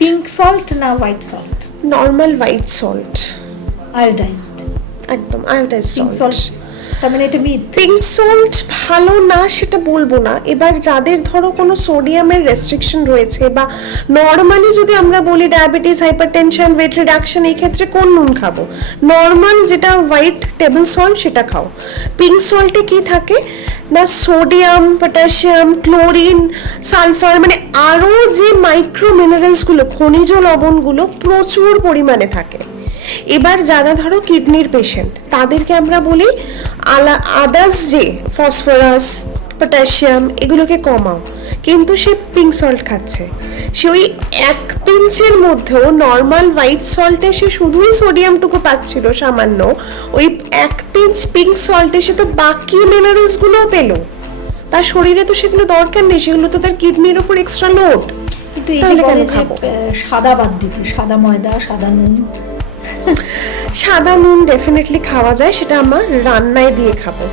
Pink salt না white salt? Normal white salt, iodised. একদম iodised pink salt. Salt তার মানে এটা মিথ। পিঙ্ক সল্ট ভালো না সেটা বলবো না, এবার যাদের ধরো কোনো সোডিয়ামের রেস্ট্রিকশন রয়েছে বা নর্মালি যদি আমরা বলি ডায়াবেটিস, হাইপারটেনশন, ওয়েট রিডাকশন, এই ক্ষেত্রে কোন নুন খাবো? নর্মাল যেটা হোয়াইট টেবিল সল্ট সেটা খাও। পিঙ্ক সল্টে কি থাকে না সোডিয়াম, পটাশিয়াম, ক্লোরিন, সালফার, মানে আরও যে মাইক্রো মিনারেলসগুলো, খনিজ লবণগুলো প্রচুর পরিমাণে থাকে। এবার যারা ধরো কিডনির পেশেন্ট তাদেরকে আমরা বলি আদার্স যে ফসফরাস, পটাশিয়াম এগুলোকে কমাও, কিন্তু সে পিঙ্ক সল্ট খাচ্ছে। সে ওই 1 পিঞ্চের মধ্যেও নর্মাল হোয়াইট সল্টে সে শুধুই সোডিয়ামটুকু পাচ্ছিল সামান্য, ওই 1 পিঞ্চ পিঙ্ক সল্টে সে তো বাকি মিনারেলসগুলোও পেলো। তার শরীরে তো সেগুলো দরকার নেই, সেগুলো তো তার কিডনির উপর এক্সট্রা লোড। কিন্তু এই যে বলে যে সাদা বাদ দিতে, সাদা ময়দা, সাদা নুন। সাদা নুন ডেফিনেটলি খাওয়া যায়, সেটা আমার রান্নায় দিয়ে খাবো।